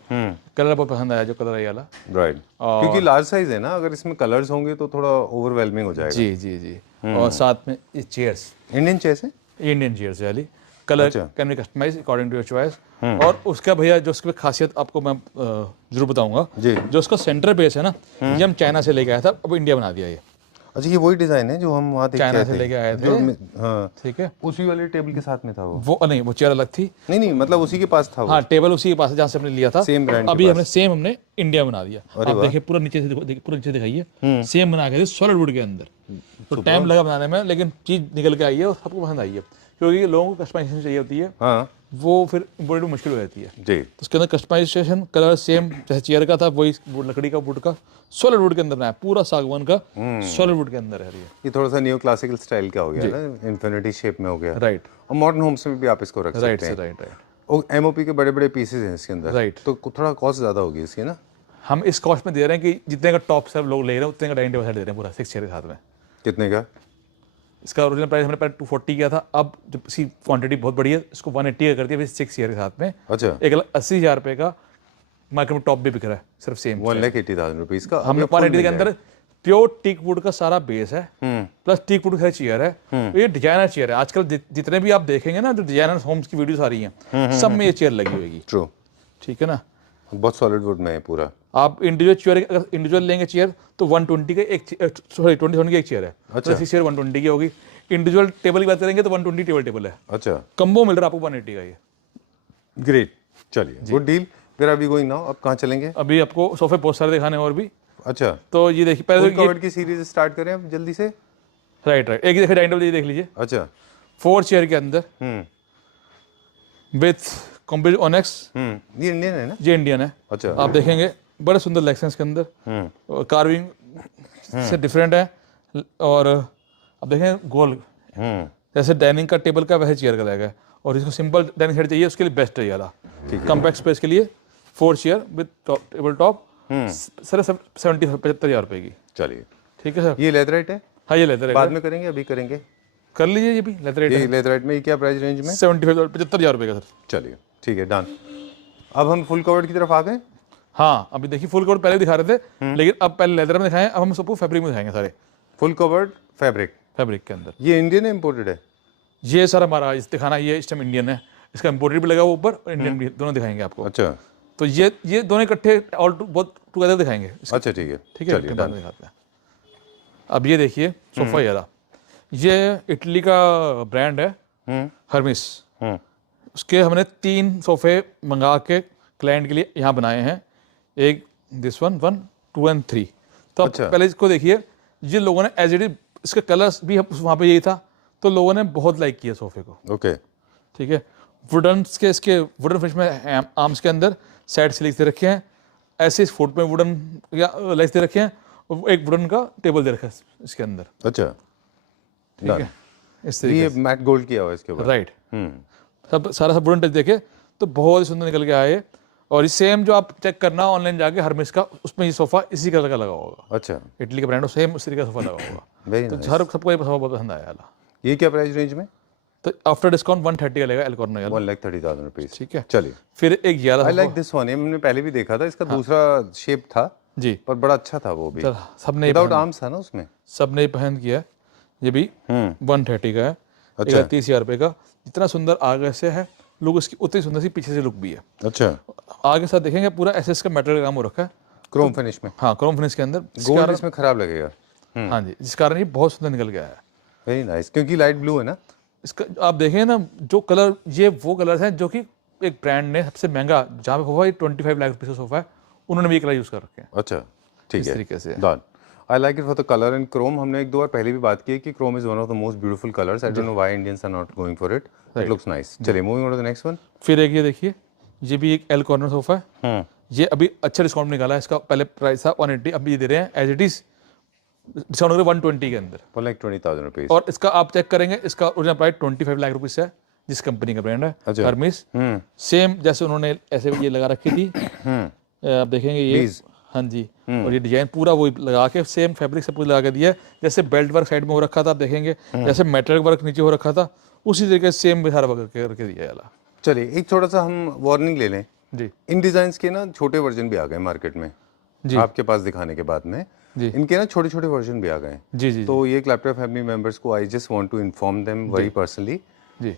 कलर बहुत पसंद आया, जो कलर है ये वाला। Right. क्योंकि लार्ज साइज है ना, अगर इसमें कलर्स होंगे तो थोड़ा ओवरवेलमिंग हो जाएगा। जी जी जी। और साथ में ये चेयर्स, इंडियन चेयर्स है? इंडियन चेयर्स वाली, कलर अच्छा। Can be customise according to your choice. और उसका भैया जो उसकी खासियत आपको मैं जरूर बताऊंगा, जी। जो उसका सेंटर बेस है ना, ये हम चाइना से लेके आया था, अब इंडिया बना दिया ये। अच्छा, ये वही डिजाइन है जो हम वहाँ देख के चाइना आए से थे? लेके आए थे। हाँ, ठीक है, उसी वाले टेबल के साथ में था वो? वो नहीं, वो चेयर अलग थी। नहीं नहीं, मतलब उसी के पास था वो? हाँ, टेबल उसी के पास है जहाँ से हमने लिया था। Same brand के अभी पास। हमने सेम इंडिया बना दिया। आप देखिए पूरा नीचे से देखिए, पूरा नीचे दिखाइए, सेम बना के सॉलिड वुड के अंदर। तो टाइम लगा बनाने में, लेकिन चीज निकल के आई है और सबको पसंद आई है, क्योंकि लोगों को कस्टमाइजेशन चाहिए होती है, हाँ वो फिर इम्पोर्टेड मुश्किल हो जाती है। जी। तो उसके अंदर कस्टमाइजेशन कलर सेम जैसे चेयर का था, वही लकड़ी का वुड का सॉलिड वुड के अंदर बनाया, पूरा सागवान का सॉलिड वुड के अंदर है ये थोड़ा सा न्यू क्लासिकल स्टाइल का हो गया ना, इन्फिनिटी शेप में हो गया। राइट और मॉडर्न होम्स में भी आप इसको रख राइट सकते हैं। Right right. और एमओपी के बड़े बड़े पीसेज हैं इसके अंदर, Right. तो थोड़ा कॉस्ट ज़्यादा होगी इसकी ना? हम इस कॉस्ट में दे रहे हैं कि जितने का टॉप सब लोग ले रहे हैं उतने का डाइनिंग टेबल सेट दे रहे हैं पूरा 6 चेयर के साथ में। कितने का? इसका ओरिजिनल प्राइस हमने पहले 240 किया था, अब जब इसकी क्वांटिटी बहुत बड़ी है इसको 180 का कर दिया, फिर 6 चेयर के साथ में। अच्छा, 1,80,000 रुपये का मार्केट में टॉप भी बिक रहा है, सिर्फ सेम। 1,80,000 रुपीज़ का हमने 180 के अंदर प्योर टीक वुड का सारा बेस है, प्लस टीक वुड का चेयर है। तो ये डिजाइनर चेयर है। आजकल जितने भी आप देखेंगे ना, जो डिजाइनर होम्स की वीडियोस आ रही हैं, सब में ये चेयर लगी होगी। ट्रू, ठीक है ना? बहुत सॉलिड वुड में है पूरा। आप इंडिविजुअल चेयर, अगर इंडिविजुअल लेंगे चेयर तो 120 का एक, सॉरी 20 की एक चेयर है। अच्छा। तो चेयर 120 की होगी। इंडिविजुअल टेबल की बात करेंगे तो 120 टेबल है। अच्छा, कम्बो मिल रहा है आपको 180 का ये। ग्रेट, चलिए गुड डील। फिर अभी गोइंग नाउ, अब कहाँ चलेंगे? अभी आपको सोफे बहुत सारे दिखाने और भी। अच्छा, तो ये देखिए, पहले फुल तो ये कवर्ड की सीरीज स्टार्ट करें अब जल्दी से। राइट राइट, एक ही देखिए डाइनिंग टेबल, ये देख लीजिए, अच्छा, 4 चेयर के अंदर विथ कॉम्प्लीट ऑनेक्स। ये इंडियन है ना? ये इंडियन है। अच्छा, आप देखेंगे बड़े सुंदर लेग्स हैं इसके अंदर, कार्विंग से डिफरेंट है। और आप देखें गोल, जैसे डाइनिंग का टेबल का वैसे चेयर का लेग है। और जिसको सिंपल डाइनिंग सेट चाहिए उसके लिए बेस्ट है ये वाला, कॉम्पैक्ट स्पेस के लिए 4 chair with table top. Sir 75,000 रुपये की। चलिए, ठीक है सर। ये लेदराइट है? हाँ, ये लेदर है। बाद में करेंगे, अभी करेंगे। कर लीजिए, ये भी लेदर रेट ये है। लेदराइट में ये क्या प्राइस रेंज में? 75,000 रुपये का सर। चलिए ठीक है, डन। अब हम फुल कवर्ड की तरफ आ गए। हाँ, अभी देखिए फुल कोट पहले दिखा रहे थे, लेकिन अब पहले लेदर में दिखाएं, अब हम सबको फैब्रिक में दिखाएंगे सारे। फुल कवर्ड फैब्रिक, फैब्रिक के अंदर ये इंडियन है इम्पोर्टेड है? ये सर हमारा इस दिखाना, ये इस टाइम इंडियन है, इसका इम्पोर्टेड भी लगा हुआ ऊपर और इंडियन भी, दोनों दिखाएंगे आपको। अच्छा तो ये दोनों इकट्ठे ऑल बहुत टुगेदर दिखाएंगे। अच्छा, ठीक है ठीक है, चलिए बाद डन। में दिखाते हैं। अब ये देखिए सोफा, ये इटली का ब्रांड है हर्मिस। उसके हमने 3 सोफे मंगा के क्लाइंट के लिए यहाँ बनाए हैं। एक दिस वन 1, 2 एंड 3। तो आप अच्छा। पहले इसको देखिए, ये लोगों ने एज इट इज, इसका कलर्स भी वहाँ पे यही था, तो लोगों ने बहुत लाइक किया सोफे को। ओके, ठीक है, वुडन के, इसके वुडन फिनिश में आर्म्स के अंदर साइड से दे रखे हैं, ऐसे इस फुट में वुडन या लेग्स दे रखे हैं, और एक वुडन का टेबल दे रखा है इसके अंदर। अच्छा ठीक है, इस तरीके ये मैट गोल्ड किया हुआ है इसके ऊपर। राइट। सब सारा सब वुडन टच देखे तो बहुत ही सुंदर निकल के आए। और ये सेम जो आप चेक करना ऑनलाइन जाके हर्मिस का, उसमें ये सोफा इसी कलर का लगा होगा। अच्छा, इटली का ब्रांड हो, सेम उसी का सोफा लगा होगा। वेरी तो नाइस। हर सबको ये सोफा बहुत पसंद आया वाला। ये क्या प्राइस रेंज में? तो आफ्टर डिस्काउंट 130 का लेगा एल कॉर्नर वाला। 1,30,000 रुपीज। ठीक है, चलिए, फिर एक ये आई वाला लाइक दिस वन, ये हमने पहले भी देखा था, इसका दूसरा शेप था, जी पर बड़ा अच्छा था वो भी, सर सबने ही विदाउट पहन- आर्म्स था ना उसमें। सबने ही पहन किया है। ये भी 130 का है, अच्छा। 30,000 रुपये का। जितना सुंदर आगे से है लुक, उसकी उतनी सुंदर सी पीछे से लुक भी है। अच्छा, आगे साथ देखेंगे पूरा एसएस का मेटल का काम हो रखा है, क्रोम फिनिश में, हाँ क्रोम फिनिश के अंदर, जिस गोल्ड कारण इसमें खराब लगेगा। हाँ जी, जिस कारण ये बहुत सुंदर निकल गया है। वेरी नाइस, क्योंकि लाइट ब्लू है ना। इसका आप देखें ना, जो कलर, ये वो कलर हैं जो कि एक ब्रांड ने सबसे महंगा, जहाँ पे सोफा ये 25 लाख रुपये का सोफा है, उन्होंने भी ये कलर यूज़ कर रखे हैं। अच्छा, ठीक इस है, तरीके से। Done. I like it for the colour and Chrome. हमने एक दो बार पहले भी बात की है कि chrome is one of the most beautiful colours. I don't know why Indians are not going for it. It looks nice. चलिए moving on to the next one. फिर एक ये देखिए, ये भी एक एल कॉर्नर सोफा है। ये अभी अच्छा डिस्काउंट निकाला है, इसका पहले प्राइस था 180, अभी ये दे रहे हैं एज इट इज डिस्काउंट करके 120 के अंदर। For like 20,000 rupees. और इसका आप चेक करेंगे, इसका ओरिजिनल प्राइस 25 लाख रुपीस है, जिस कंपनी का ब्रांड है अच्छा। हर्मिस। सेम जैसे उन्होंने ऐसे ये लगा रखी थी, आप देखेंगे ये, Bees। हाँ जी। और ये डिजाइन पूरा वही लगा के, सेम फैब्रिक से पूरा लगा के दिया है। जैसे बेल्ट वर्क साइड में हो रखा था, आप देखेंगे जैसे मेटल वर्क नीचे हो रखा था, उसी तरीके से सेम सारा वर्क करके दिया है वाला। चलिए एक थोड़ा सा हम वार्निंग ले लें। जी इन डिजाइन्स के ना छोटे वर्जन भी आ गए मार्केट में, जी आपके पास दिखाने के बाद में। जी इनके ना छोटे छोटे वर्जन भी आ गए। जी जी तो ये क्लैपटॉप फैमिली मेंबर्स को I just want to inform them very personally, जी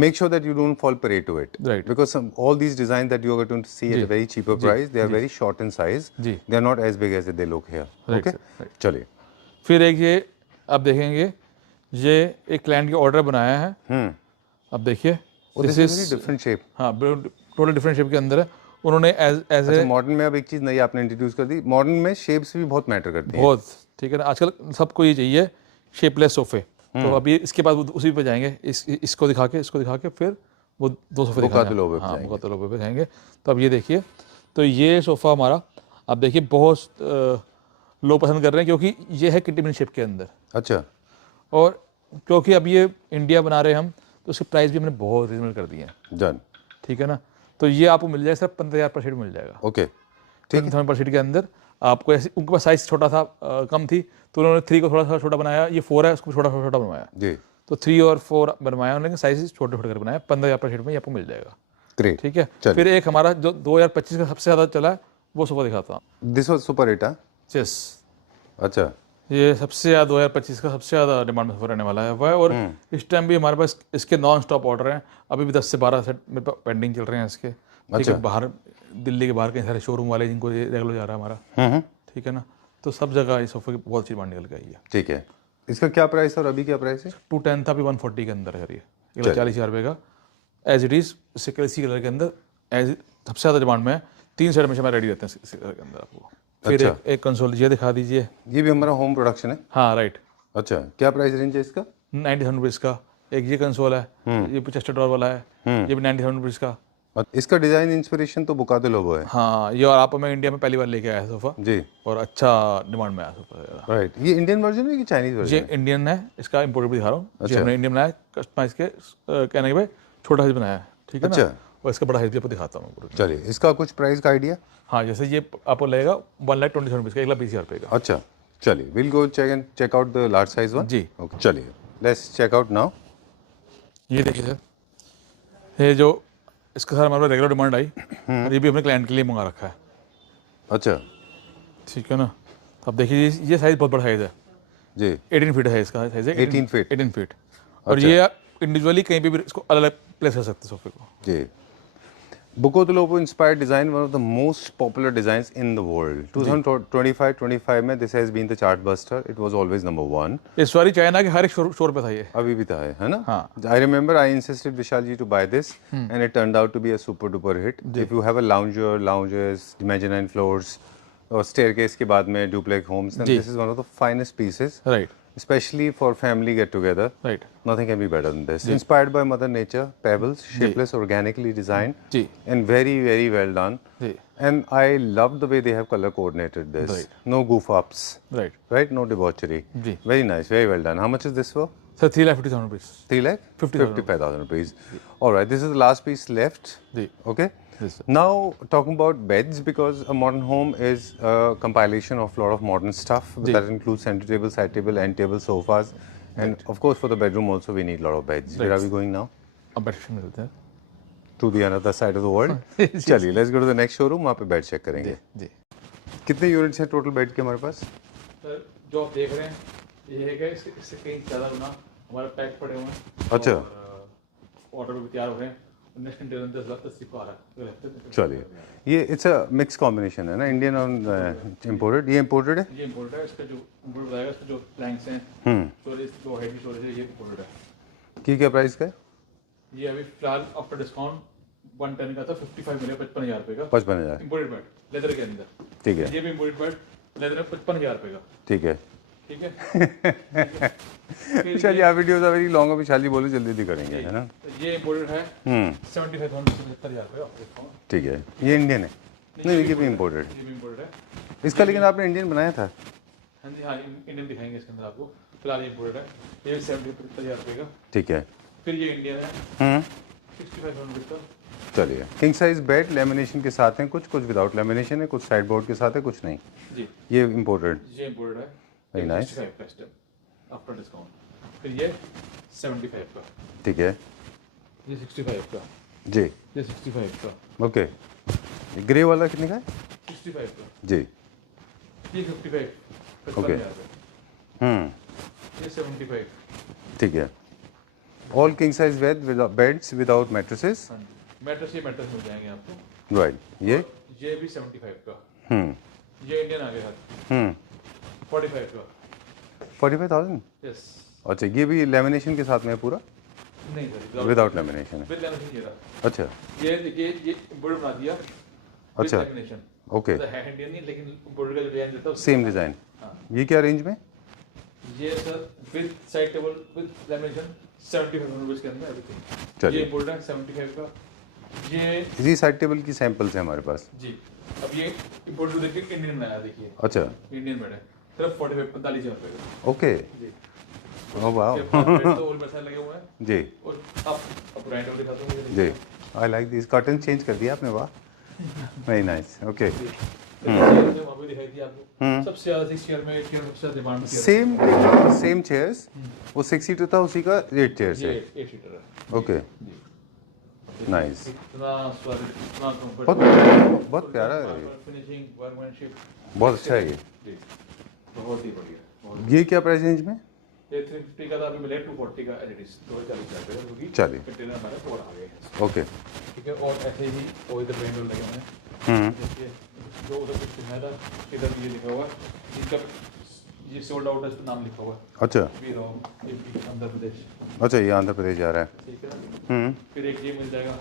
make sure that you don't fall prey to it, Right. because all these designs that you are going to see at a very cheaper price, they are very short in size. जी। They are not as big as they look here. Right, Okay, sir, right. चलिए। फिर एक ये आप देखेंगे, ये एक client के ऑर्डर बनाया है, अब देखिए, This is very different shape. हाँ टोटल डिफरेंट शेप के अंदर है। उन्होंने एज अच्छा, ए मॉडर्न में अब एक चीज नई आपने इंट्रोड्यूस कर दी। मॉडर्न में शेप्स भी बहुत मैटर करती हैं। बहुत, ठीक है ना, आजकल सबको ये चाहिए शेपलेस सोफे। तो अभी इसके बाद वो उसी पे जाएंगे, इसको दिखा के फिर वो दो सोफे मुकातलोबे पे हाँ जाएंगे। मुकातलोबे पे जाएंगे। तो अब ये देखिए, तो ये सोफ़ा हमारा आप देखिए बहुत लोग पसंद कर रहे हैं, क्योंकि ये है किटी शेप के अंदर। अच्छा, और क्योंकि अब ये इंडिया बना रहे हैं हम, तो उसकी प्राइस भी हमने बहुत रिजनेबल कर दी है, डन। ठीक है ना। तो ये आपको मिल जाएगा सिर्फ 15,000 पर शीट मिल जाएगा। ओके, ठीक है। 15,000 पर शीट के अंदर आपको ऐसे, उनके पास साइज छोटा था, कम थी, तो उन्होंने 3 को थोड़ा सा छोटा बनाया, ये 4 है उसको छोटा छोटा बनवाया, जी, तो 3 और 4 बनवाया उन्होंने, साइज छोटे छोटे कर बनाया। 15,000 पर शीट में ये आपको मिल जाएगा, ग्रेट। ठीक है। चलिए। फिर एक हमारा जो 2025 का सबसे ज़्यादा चला है, वो सोफा दिखाता हूँ। This was super hit. चेस, अच्छा, ये सबसे ज़्यादा 2025 का सबसे ज़्यादा डिमांड में सोफा रहने वाला है वह। और इस टाइम भी हमारे पास इसके नॉन स्टॉप ऑर्डर हैं, अभी भी 10 से 12 सेट मेरे पास पेंडिंग चल रहे हैं इसके, ठीक है। बाहर दिल्ली के बाहर कई सारे शोरूम वाले जिनको ये रेगुलर जा रहा है हमारा, ठीक है ना। तो सब जगह इस सोफे की बहुत अच्छी डिमांड निकल के आई है। ठीक है। इसका क्या प्राइस है और अभी क्या प्राइस है? 210 था, अभी 140 के अंदर है ये, 40,000 रुपये का एज इट इज़। इससे इसी कलर के अंदर एज सबसे ज़्यादा डिमांड में है। 3 सेट हमेशा रेडी रहते हैं इसी कलर के अंदर आपको। फिर अच्छा। एक कंसोल ये दिखा दीजिए। ये भी हमारा होम प्रोडक्शन है। हाँ राइट, अच्छा, क्या प्राइस रेंज है इसका? 90,000 रुपीज़ का। एक ये कंसोल है, ये चेस्टर ड्रॉर वाला है, ये भी 90,000 रुपीज़ का। इसका डिजाइन इंस्पिरेशन तो बुकाते लोगो है। हाँ, ये और आप मैं इंडिया में पहली बार लेके आया है सोफ़ा, जी, और अच्छा डिमांड में आया सोफ़ा। राइट। ये इंडियन वर्जन है कि चाइनीज ये वर्जन है? इंडियन है, इसका इम्पोर्टेड भी दिखा रहा हूँ। अच्छा। हमने इंडियन बनाया, कस्टमाइज के कहने के भाई छोटा साइज बनाया है, ठीक है ना। अच्छा। और इसका बड़ा साइज भी आपको दिखाता हूँ पूरा। चलिए, इसका कुछ प्राइस का आइडिया? हाँ, जैसे ये आपको लगेगा 1,20,000 रुपीज़ का, 1,20,000 रुपये का। अच्छा, चलिए, will go check out the large size one. जी। ओके, चलिए, लेट्स चेक आउट नाउ। ये देखिए सर, ये जो इसका सर हमारे रेगुलर डिमांड आई, और ये भी अपने क्लाइंट के लिए मंगा रखा है, अच्छा ठीक है ना। अब देखिए ये साइज़ बहुत बड़ा साइज़ है, जी, 18 फीट है इसका साइज़ है, 18 feet। 18 फीट। और अच्छा। ये आप इंडिविजुअली कहीं पे भी इसको अलग अलग प्लेस कर सकते हैं सोफे को। जी। Buco de Lobo inspired design, one of the most popular designs in the world. 2025 में this has been the chart buster. It was always number 1. इस बारी चाइना के हर एक शोर पे था ये। अभी भी था है ना? हाँ। I remember I insisted Vishal ji to buy this, and it turned out to be a super duper hit. If you have a lounges, mezzanine floors, और staircase के बाद में duplex homes, then this is one of the finest pieces. Right Especially for family get together. Right Nothing can be better than this. Inspired by Mother Nature, pebbles, shapeless, organically designed, जी and very, very well done. जी And I love the way they have color coordinated this. Right. No goof ups, right right? No debauchery. जी Very nice, very well done. How much is this for? Sir 3,50,000 rupees. 3 lakh? 55,000 rupees. All right, this is the last piece left. जी Okay. Yes, sir. Now talking about beds, because a modern home is a compilation of a lot of modern stuff that includes center table, side table, end table, sofas, and of course for the bedroom also we need a lot of beds. Where are we going now? अब बैठ में चलते हैं। To the another side of the world. चलिए, let's go to the next showroom. वहाँ पे bed check करेंगे. जी कितने यूनिट्स हैं टोटल बेड के हमारे पास? सर जो आप देख रहे हैं ये है कि इससे कहीं ज़्यादा गुना हमारे पैक पड़े हुए हैं। अच्छा। ऑर्डर भी तैयार हो रहे हैं। नेक्स्ट इंटीरियर 10 को आ रहा है। चलिए, ये इट्स अ मिक्स कॉम्बिनेशन है ना, इंडियन और इम्पोर्टेड। ये इम्पोर्टेड है? ये इम्पोर्टेड है। इसका जो इम्पोर्ट बताएगा, इसका जो प्लैंक्स हैं, स्टोरेज, जो हेवी स्टोरेज है, ये इम्पोर्टेड है। की क्या प्राइस का है? ये अभी फिलहाल आफ्टर डिस्काउंट 110 का था, 55 मिलेगा 55,000 रुपये का। 55,000। इम्पोर्टेड बेड लेदर के अंदर। ठीक है। ये भी इम्पोर्टेड बेड लेदर में 55,000 रुपये का। ठीक है। ठीक है। विशाल जी, आप वीडियोस आर वेरी लॉन्ग, विशाल जी बोले जल्दी करेंगे, है ना? तो ये इम्पोर्टेड है 75,000 रुपये का डिस्काउंट। ठीक है। ये इंडियन है? नहीं, ये भी इम्पोर्टेड। ये भी इम्पोर्टेड है। इसका लेकिन आपने इंडियन बनाया था। हाँ जी, हाँ, इंडियन दिखाएंगे इसके अंदर आपको। फिलहाल ये इम्पोर्टेड है। ये भी 75,000 रुपये का। ठीक है। फिर ये इंडियन है 65,000 का। चलिए, किंग साइज बेड लेमिनेशन के साथ हैं, कुछ विदाउट लेमिनेशन है, कुछ साइड बोर्ड के साथ है, कुछ नहीं। जी, ये इम्पोर्टेड। ये इम्पोर्टेड है। Very nice. 65 का स्टेप आफ्टर डिस्काउंट। फिर ये 75 का। ठीक है ये 65 का। जी। ये 65 का। ओके। ग्रे वाला कितने का है? 65 का। जी। ये 55 Okay. ये 75। ठीक है। All king size beds without mattresses. हाँ जी, मैट्रेस मिल जाएंगे आपको। राइट। ये भी 75 का। ये इंडियन आ गया 45 का। 45,000। यस। अच्छा, ये भी लेमिनेशन के साथ में है पूरा? नहीं सर, विदाउट लेमिनेशन है। विद लेमिनेशन ये रहा। अच्छा। ये देखिए, ये इम्पोर्टेड बना दिया। अच्छा। लेमिनेशन। ओके। है इंडियन नहीं, लेकिन इम्पोर्टेड का जो डिजाइन देता है सेम डिजाइन। हाँ। ये क्या रेंज में? ये sir with side table with lamination 75 rupees के अंदर एवरीथिंग। चलिए। ये इम्पोर्टेड है 75 का। ये इसी साइड टेबल की सैंपल्स हैं हमारे पास। जी। अब ये इम्पोर्टेड देखिए, इंडियन बनाया देखिए। अच्छा। इंडियन बेड है सिर्फ 45,000 रुपये का। ओके। जी। Oh wow. तो ऑल मसाले लगे हुए हैं। जी और अब राइट ओवर दिखाता हूँ। जी। I like this. Curtain change कर दिया आपने, वाह। Very nice. ओके। वहाँ पे दिखाई थी आपको। सबसे ज़्यादा 6 चेयर में, 8 चेयर सबसे ज़्यादा डिमांड होती है। सेम चेयर्स, वो 6 सीटर था, उसी का 8 चेयर्स ये है। 8 सीटर है। ओके। जी। नाइस। इतना स्वाद, इतना कंफर्ट। बहुत प्यारा है ये। फिनिशिंग, वर्कमैनशिप बहुत अच्छा है ये। जी, बहुत ही बढ़िया। ये क्या प्राइस रेंज में? ये 350 का था, अभी मिले 240 का एडिटिस 240 का, क्योंकि चलिए। कंटेनर हमारे और आ गए हैं। ओके। ठीक है। और ऐसे ही वो इधर ब्रांड लगे हुए हैं। देखिए, जो उधर कुछ दिखाया था, इधर भी ये लिखा हुआ है। इसका ये सोल्ड आउट है, इस पर नाम लिखा हुआ है। अच्छा। वीरोम, एमपी, आंध्र प्रदेश। अच्छा, ये आंध्र प्रदेश जा रहा है। ठीक है। फिर एक ये मिल जाएगा।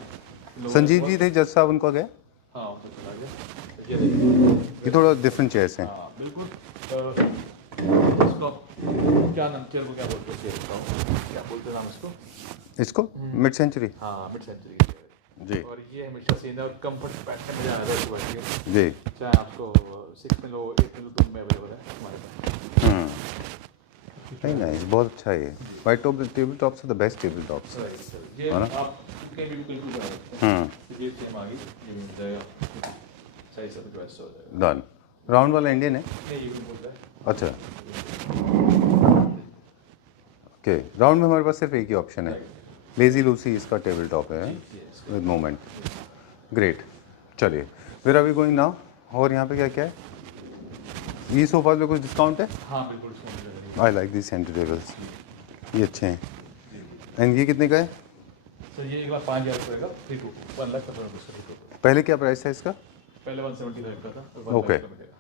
संजीव जी थे जज साहब, उनका गया? हाँ, उनको चला गया। ये देखिए। ये थोड़ा डिफरेंट चेयर्स हैं। हाँ, बिल्कुल। इसको क्या नाम, चेयर को क्या बोलते हैं? चेयर का क्या बोलते हैं नाम इसको? इसको मिड सेंचुरी। हाँ, मिड सेंचुरी की चेयर। जी और ये हमेशा सीधा और कंफर्ट बैठने में मजा आ रहा है। जी। चाहे आपको 6 में लो, 8 में लो, 2 में अवेलेबल है हमारे पास। नहीं नाइस, बहुत अच्छा है ये। White top table tops are the best table tops. Right sir, ये है ना? आप कहीं भी बिल्कुल बना सकते हैं। ये सेम आ गई, ये भी मिल जाएगा। सही सब चॉइस हो जाएगा। डन। राउंड वाला इंडियन है? नहीं, ये भी बोल रहा है। अच्छा। ओके, राउंड में हमारे पास सिर्फ एक ही ऑप्शन है। लेजी लूसी इसका टेबल टॉप है विद मोमेंट। ग्रेट। चलिए, फिर अभी गोइंग नाउ। और यहाँ पे क्या क्या है? ये सोफा में कुछ डिस्काउंट है? हाँ, बिल्कुल डिस्काउंट मिल जाएगा। आई लाइक दिस सेंटर टेबल्स, ये अच्छे हैं। एंड ये कितने का है? सर ये एक बार 5,000 रुपये का 1 लाख का प्रोडक्ट। पहले क्या प्राइस था इसका? पहले 175 का था, और 1 Okay. लाख का मिलेगा।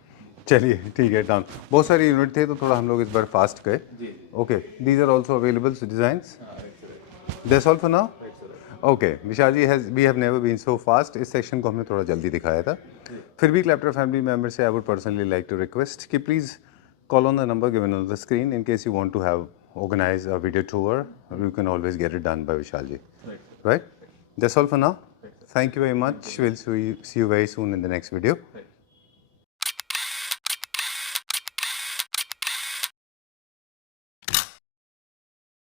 चलिए ठीक है, डाउन। बहुत सारे यूनिट थे तो थोड़ा हम लोग इस बार फास्ट गए। जी। Okay, these are also available designs. हाँ, excellent, that's all for now. Excellent. Okay, Vishal ji we have never been so fast. इस सेक्शन को हमने थोड़ा जल्दी दिखाया था। फिर भी क्लैप्टर फैमिली मेंबर से I would personally like to request कि please call on the number given on the screen in case you want to have organise a video tour. You can always get it done by Vishal ji, Right. Right? That's all for now. Thank you very much. We'll see you very soon in the next video. Right.